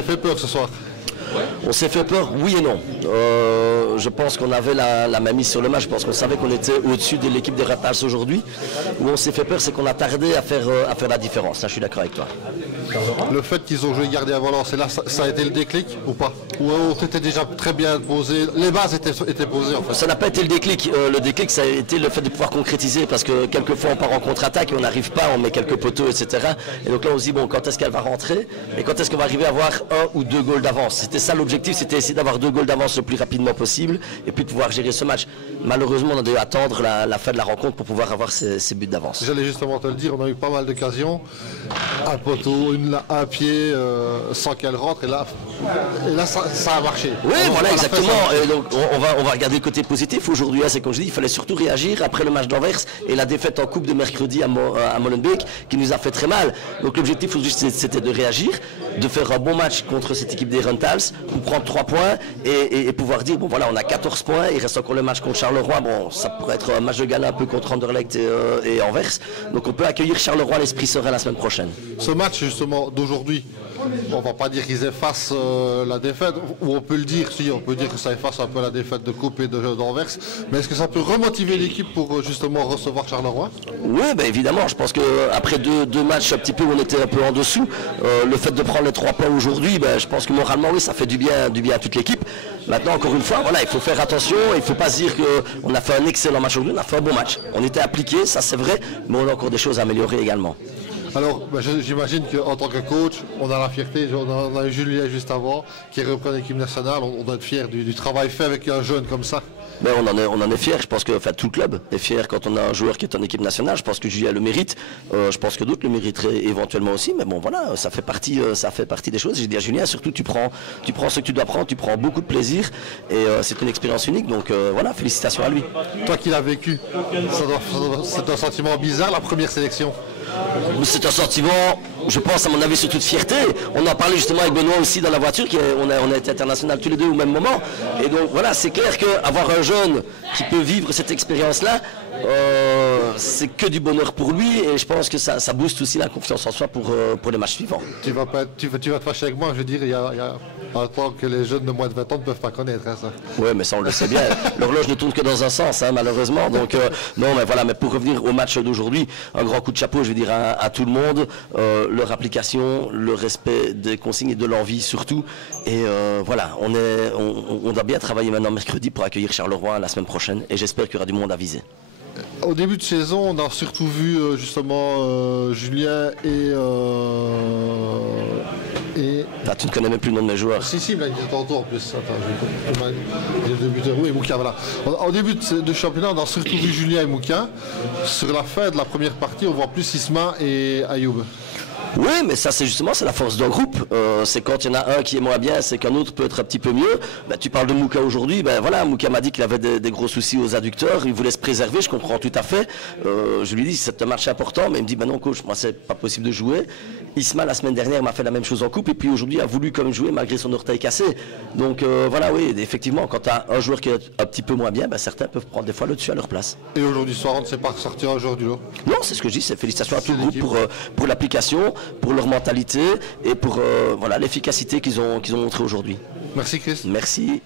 s'est fait peur ce soir. On s'est fait peur, oui et non. Je pense qu'on avait la main mise sur le match. Je pense qu'on savait qu'on était au-dessus de l'équipe des Ratals aujourd'hui. Où on s'est fait peur, c'est qu'on a tardé à faire la différence. Là, je suis d'accord avec toi. Le fait qu'ils ont joué gardien à Valence, et là, ça a été le déclic ou pas? Ou on était déjà très bien posé, les bases étaient posées en fait? Ça n'a pas été le déclic. Le déclic, ça a été le fait de pouvoir concrétiser. Parce que quelquefois, on part en contre-attaque et on n'arrive pas, on met quelques poteaux, etc. Et donc là, on se dit, bon, quand est-ce qu'elle va rentrer? Et quand est-ce qu'on va arriver à avoir 1 ou 2 goals d'avance? C'était ça l'objectif, c'était essayer d'avoir 2 goals d'avance le plus rapidement possible et puis de pouvoir gérer ce match. Malheureusement, on a dû attendre la fin de la rencontre pour pouvoir avoir ces buts d'avance. J'allais justement te le dire, on a eu pas mal d'occasions. Un poteau, un pied, sans qu'elle rentre, et là ça a marché. Oui, voilà, exactement. Et donc, on va regarder le côté positif. Aujourd'hui, c'est comme je dis, il fallait surtout réagir après le match d'Anvers et la défaite en coupe de mercredi à Molenbeek qui nous a fait très mal. Donc l'objectif aujourd'hui, c'était de réagir, de faire un bon match contre cette équipe des Rentals pour prendre 3 points et pouvoir dire, bon voilà, on a 14 points, il reste encore le match contre Charleroi. Bon, ça pourrait être un match de gala un peu contre Anderlecht et Anvers. Donc on peut accueillir Charleroi à l'esprit serein la semaine prochaine. Ce match justement d'aujourd'hui, on ne va pas dire qu'ils effacent la défaite, ou on peut le dire, si on peut dire que ça efface un peu la défaite de Coupe et d'Anvers, mais est-ce que ça peut remotiver l'équipe pour justement recevoir Charleroi? Oui, ben évidemment, je pense qu'après deux matchs un petit peu où on était un peu en dessous, le fait de prendre les 3 points aujourd'hui, ben, je pense que moralement, oui, ça fait du bien à toute l'équipe. Maintenant, encore une fois, voilà, il faut faire attention, il ne faut pas se dire qu'on a fait un excellent match aujourd'hui, on a fait un bon match. On était appliqué, ça c'est vrai, mais on a encore des choses à améliorer également. Alors, j'imagine qu'en tant que coach, on a la fierté, on a eu Julien juste avant, qui reprend l'équipe nationale, on doit être fier du travail fait avec un jeune comme ça. Ben on en est fier, je pense que tout le club est fier quand on a un joueur qui est en équipe nationale, je pense que Julien le mérite, je pense que d'autres le mériteraient éventuellement aussi, mais bon voilà, ça fait partie des choses. J'ai dit à Julien, surtout tu prends ce que tu dois prendre, tu prends beaucoup de plaisir et c'est une expérience unique, donc voilà, félicitations à lui. Toi qui l'as vécu, c'est un sentiment bizarre la première sélection? C'est un sentiment, je pense à mon avis, surtout de fierté. On en parlait justement avec Benoît aussi dans la voiture, on a été international tous les deux au même moment. Et donc voilà, c'est clair qu'avoir un jeune qui peut vivre cette expérience-là, c'est que du bonheur pour lui et je pense que ça booste aussi la confiance en soi pour les matchs suivants. Tu vas te fâcher avec moi, je veux dire, il y a un temps que les jeunes de moins de 20 ans ne peuvent pas connaître. Hein, ça. Oui, mais ça on le sait bien. L'horloge ne tourne que dans un sens, hein, malheureusement. Donc non, mais voilà, mais pour revenir au match d'aujourd'hui, un grand coup de chapeau, je veux dire, à tout le monde, leur application, le respect des consignes et de l'envie surtout. Et voilà, on doit bien travailler maintenant mercredi pour accueillir Charleroi la semaine prochaine et j'espère qu'il y aura du monde avisé. Au début de saison, on a surtout vu justement Julien et Ah, tu ne connais même plus le nom de mes joueurs. Si, mais il dit tantôt en plus. Attends, j'ai 2 buteurs, oui, et Moukia, voilà. Au début de championnat, on a surtout vu Julien et Moukia. Sur la fin de la première partie, on voit plus Isma et Ayoub. Oui, mais ça c'est la force d'un groupe. C'est quand il y en a un qui est moins bien, c'est qu'un autre peut être un petit peu mieux. Ben, tu parles de Mouka aujourd'hui, ben voilà, Mouka m'a dit qu'il avait des gros soucis aux adducteurs, il voulait se préserver, je comprends tout à fait. Je lui dis c'est un match important, mais il me dit ben non coach, moi c'est pas possible de jouer. Isma la semaine dernière m'a fait la même chose en coupe et puis aujourd'hui a voulu quand même jouer malgré son orteil cassé. Donc voilà, oui, effectivement, quand tu as un joueur qui est un petit peu moins bien, ben, certains peuvent prendre des fois le dessus à leur place. Et aujourd'hui soir, on ne sait pas ressortir un joueur du lot? Non, c'est ce que je dis, c'est félicitations à tout le groupe pour l'application, pour leur mentalité et pour voilà l'efficacité qu'ils ont montré aujourd'hui. Merci Chris. Merci.